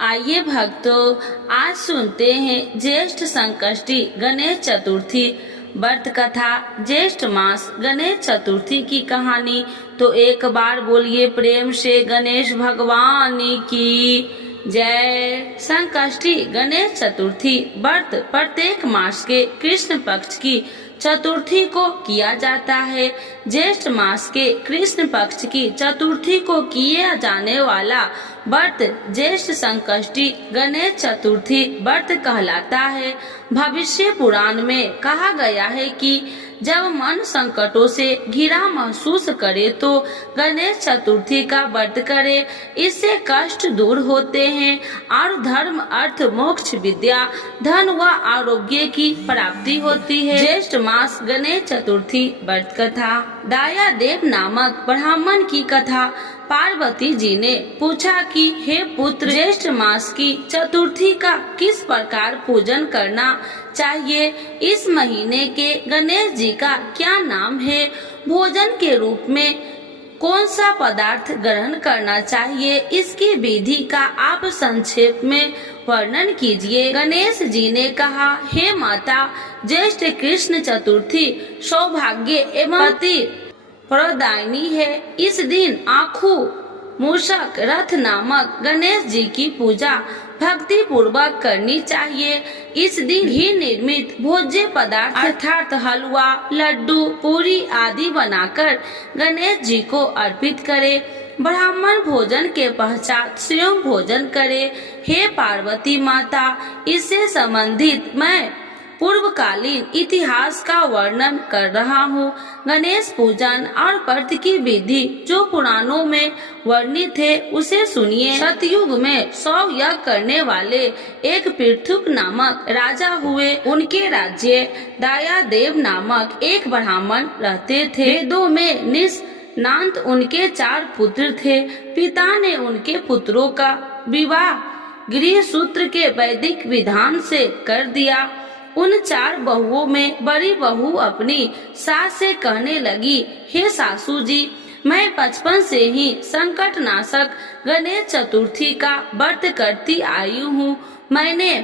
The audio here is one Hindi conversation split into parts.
आइए भक्तों, आज सुनते हैं ज्येष्ठ संकष्टी गणेश चतुर्थी व्रत कथा। ज्येष्ठ मास गणेश चतुर्थी की कहानी। तो एक बार बोलिए प्रेम से गणेश भगवान की जय। संकष्टी गणेश चतुर्थी व्रत प्रत्येक मास के कृष्ण पक्ष की चतुर्थी को किया जाता है। ज्येष्ठ मास के कृष्ण पक्ष की चतुर्थी को किया जाने वाला व्रत ज्येष्ठ संकष्टी गणेश चतुर्थी व्रत कहलाता है। भविष्य पुराण में कहा गया है कि जब मन संकटों से घिरा महसूस करे तो गणेश चतुर्थी का व्रत करे। इससे कष्ट दूर होते हैं और धर्म अर्थ मोक्ष विद्या धन व आरोग्य की प्राप्ति होती है। ज्येष्ठ मास गणेश चतुर्थी व्रत कथा। दाया देव नामक ब्राह्मण की कथा। पार्वती जी ने पूछा कि हे पुत्र, ज्येष्ठ मास की चतुर्थी का किस प्रकार पूजन करना चाहिए? इस महीने के गणेश जी का क्या नाम है? भोजन के रूप में कौन सा पदार्थ ग्रहण करना चाहिए? इसकी विधि का आप संक्षेप में वर्णन कीजिए। गणेश जी ने कहा, हे माता, ज्येष्ठ कृष्ण चतुर्थी सौभाग्य एवं पति प्रदायिनी है। इस दिन आँखों मूषक रथ नामक गणेश जी की पूजा भक्ति पूर्वक करनी चाहिए। इस दिन ही निर्मित भोज्य पदार्थ अर्थात हलवा, लड्डू, पूरी आदि बनाकर गणेश जी को अर्पित करें। ब्राह्मण भोजन के पश्चात स्वयं भोजन करे। हे पार्वती माता, इससे संबंधित मैं पूर्वकालीन इतिहास का वर्णन कर रहा हूँ। गणेश पूजन और व्रत की विधि जो पुराणों में वर्णित है उसे सुनिए। सतयुग में 100 यज्ञ करने वाले एक पृथुक नामक राजा हुए। उनके राज्य दाया देव नामक एक ब्राह्मण रहते थे। वेदों में निष्णात उनके 4 पुत्र थे। पिता ने उनके पुत्रों का विवाह गृह सूत्र के वैदिक विधान से कर दिया। उन 4 बहुओं में बड़ी बहू अपनी सास से कहने लगी, हे सासू जी, मैं बचपन से ही संकट नाशक गणेश चतुर्थी का व्रत करती आई हूँ। मैंने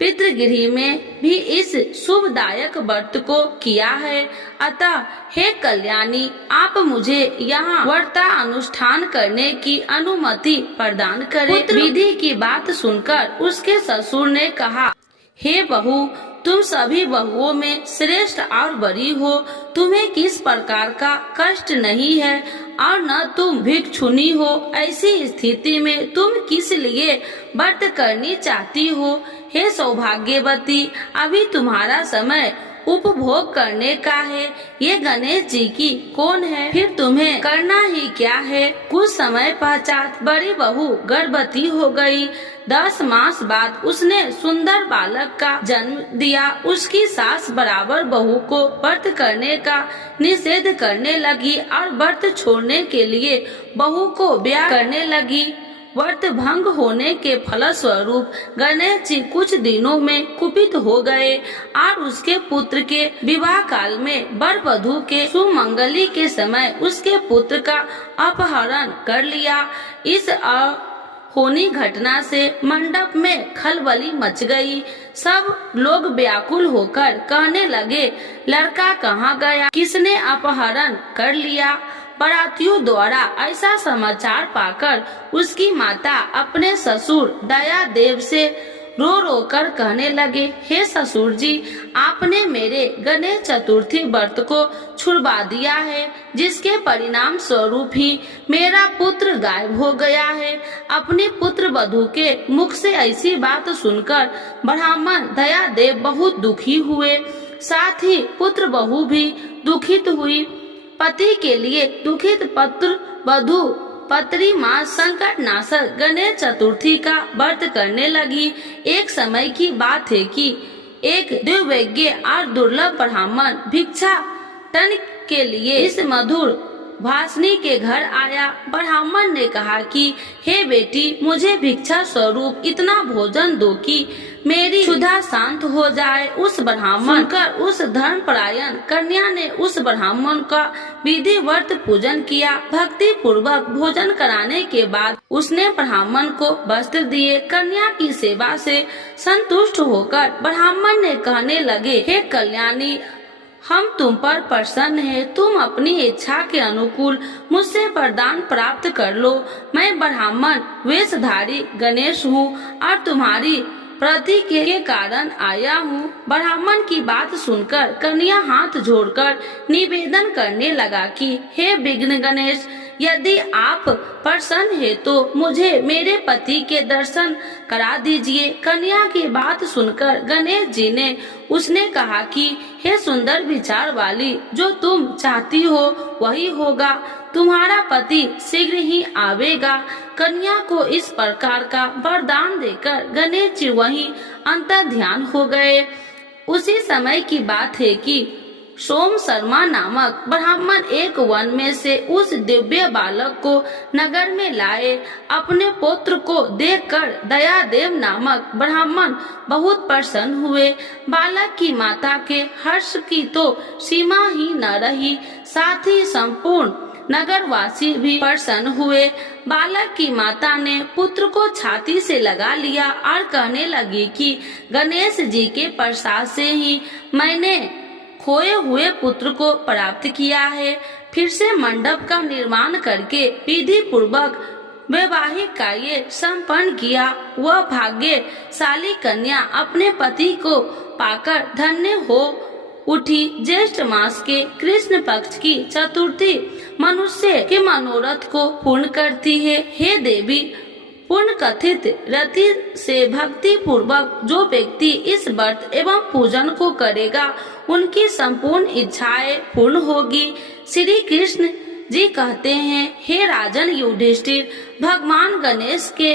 पितृगृह में भी इस शुभदायक व्रत को किया है। अतः हे कल्याणी, आप मुझे यहाँ व्रतानुष्ठान करने की अनुमति प्रदान करें। विधि की बात सुनकर उसके ससुर ने कहा, हे बहू, तुम सभी बहुओं में श्रेष्ठ और बड़ी हो। तुम्हें किस प्रकार का कष्ट नहीं है और न तुम भिक्षुनी हो। ऐसी स्थिति में तुम किस लिए व्रत करनी चाहती हो? हे सौभाग्यवती, अभी तुम्हारा समय उपभोग करने का है। ये गणेश जी की कौन है? फिर तुम्हें करना ही क्या है? कुछ समय पश्चात बड़ी बहू गर्भवती हो गई। 10 मास बाद उसने सुंदर बालक का जन्म दिया। उसकी सास बराबर बहू को व्रत करने का निषेध करने लगी और व्रत छोड़ने के लिए बहू को ब्याह करने लगी। व्रत भंग होने के फलस्वरूप गणेश जी कुछ दिनों में कुपित हो गए और उसके पुत्र के विवाह काल में वर वधू के सुमंगली के समय उसके पुत्र का अपहरण कर लिया। इस होनी घटना से मंडप में खलबली मच गई। सब लोग व्याकुल होकर कहने लगे, लड़का कहाँ गया? किसने अपहरण कर लिया? बारातियों द्वारा ऐसा समाचार पाकर उसकी माता अपने ससुर दया देव से रो रो कर कहने लगे, हे ससुर जी, आपने मेरे गणेश चतुर्थी व्रत को छुड़वा दिया है, जिसके परिणाम स्वरूप ही मेरा पुत्र गायब हो गया है। अपने पुत्र वधू के मुख से ऐसी बात सुनकर ब्राह्मण दया देव बहुत दुखी हुए। साथ ही पुत्र बहू भी दुखित हुई। पति के लिए दुखित पुत्र वधू पत्री माँ संकट नाशक गणेश चतुर्थी का व्रत करने लगी। एक समय की बात है कि एक दिव्यज्ञ और दुर्लभ ब्राह्मण भिक्षा टन के लिए इस मधुर भाषणी के घर आया। ब्राह्मण ने कहा कि हे बेटी, मुझे भिक्षा स्वरूप इतना भोजन दो कि मेरी क्षुधा शांत हो जाए। उस ब्राह्मण कर उस धर्मपरायण कन्या ने उस ब्राह्मण का विधिवत पूजन किया। भक्ति पूर्वक भोजन कराने के बाद उसने ब्राह्मण को वस्त्र दिए। कन्या की सेवा से संतुष्ट होकर ब्राह्मण ने कहने लगे, हे कल्याणी, हम तुम पर प्रसन्न हैं। तुम अपनी इच्छा के अनुकूल मुझसे वरदान प्राप्त कर लो। मैं ब्राह्मण वेशधारी गणेश हूँ और तुम्हारी प्रति के कारण आया हूँ। ब्राह्मण की बात सुनकर कन्या हाथ जोड़कर निवेदन करने लगा कि हे विघ्न गणेश, यदि आप प्रसन्न है तो मुझे मेरे पति के दर्शन करा दीजिए। कन्या की बात सुनकर गणेश जी ने उसने कहा कि हे सुंदर विचार वाली, जो तुम चाहती हो वही होगा। तुम्हारा पति शीघ्र ही आवेगा। कन्या को इस प्रकार का वरदान देकर गणेश जी वहीं अंतर्ध्यान हो गए। उसी समय की बात है कि सोम शर्मा नामक ब्राह्मण एक वन में से उस दिव्य बालक को नगर में लाए। अपने पुत्र को देखकर दयादेव नामक ब्राह्मण बहुत प्रसन्न हुए। बालक की माता के हर्ष की तो सीमा ही न रही, साथ ही संपूर्ण नगरवासी भी प्रसन्न हुए। बालक की माता ने पुत्र को छाती से लगा लिया और कहने लगी कि गणेश जी के प्रसाद से ही मैंने खोए हुए पुत्र को प्राप्त किया है। फिर से मंडप का निर्माण करके विधि पूर्वक वैवाहिक कार्य संपन्न किया। वह भाग्यशाली कन्या अपने पति को पाकर धन्य हो उठी। ज्येष्ठ मास के कृष्ण पक्ष की चतुर्थी मनुष्य के मनोरथ को पूर्ण करती है। हे देवी, पुण्य कथित रति से भक्ति पूर्वक जो व्यक्ति इस व्रत एवं पूजन को करेगा, उनकी संपूर्ण इच्छाएं पूर्ण होगी। श्री कृष्ण जी कहते हैं, हे राजन युधिष्ठिर, भगवान गणेश के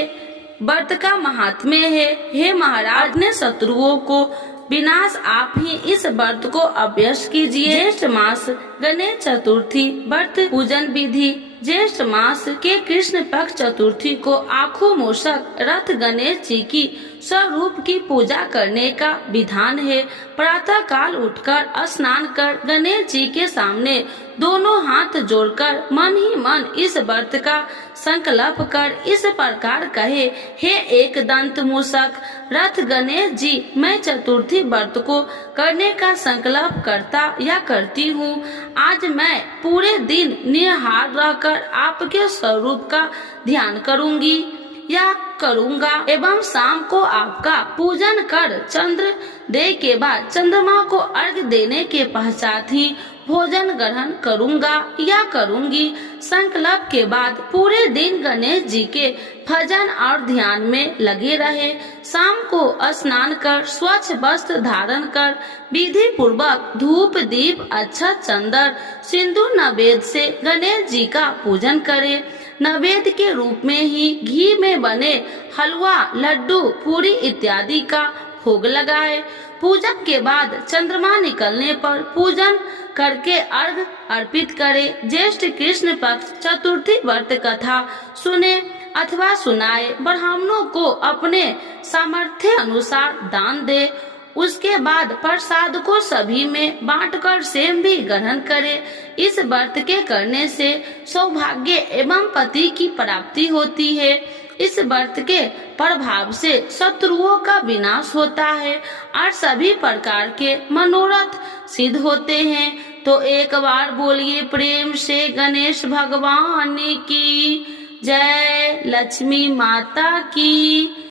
व्रत का महात्म्य है। हे महाराज, अपने शत्रुओं को विनाश आप ही इस व्रत को अभ्यस्त कीजिए। ज्येष्ठ मास गणेश चतुर्थी व्रत पूजन विधि। ज्येष्ठ मास के कृष्ण पक्ष चतुर्थी को आँखों मूषक रथ गणेश जी की स्वरूप की पूजा करने का विधान है। प्रातः काल उठकर स्नान कर गणेश जी के सामने दोनों हाथ जोड़कर मन ही मन इस व्रत का संकल्प कर इस प्रकार कहे, हे एक दंत मूषक रथ गणेश जी, मैं चतुर्थी व्रत को करने का संकल्प करता या करती हूँ। आज मैं पूरे दिन निराहार रहकर आपके स्वरूप का ध्यान करूँगी या करूँगा एवं शाम को आपका पूजन कर चंद्र दे के बाद चंद्रमा को अर्घ्य देने के पश्चात ही भोजन ग्रहण करूँगा या करूँगी। संकल्प के बाद पूरे दिन गणेश जी के भजन और ध्यान में लगे रहे। शाम को स्नान कर स्वच्छ वस्त्र धारण कर विधि पूर्वक धूप दीप अक्षत चंदन सिंदूर नैवेद्य से गणेश जी का पूजन करे। नैवेद्य के रूप में ही घी में बने हलवा, लड्डू, पूरी इत्यादि का भोग लगाए। पूजन के बाद चंद्रमा निकलने पर पूजन करके अर्घ अर्पित करे। ज्येष्ठ कृष्ण पक्ष चतुर्थी व्रत कथा सुने अथवा सुनाए। ब्राह्मणों को अपने सामर्थ्य अनुसार दान दे। उसके बाद प्रसाद को सभी में बांटकर स्वयं भी ग्रहण करे। इस व्रत के करने से सौभाग्य एवं पति की प्राप्ति होती है। इस व्रत के प्रभाव से शत्रुओं का विनाश होता है और सभी प्रकार के मनोरथ सिद्ध होते हैं। तो एक बार बोलिए प्रेम से गणेश भगवान की जय, लक्ष्मी माता की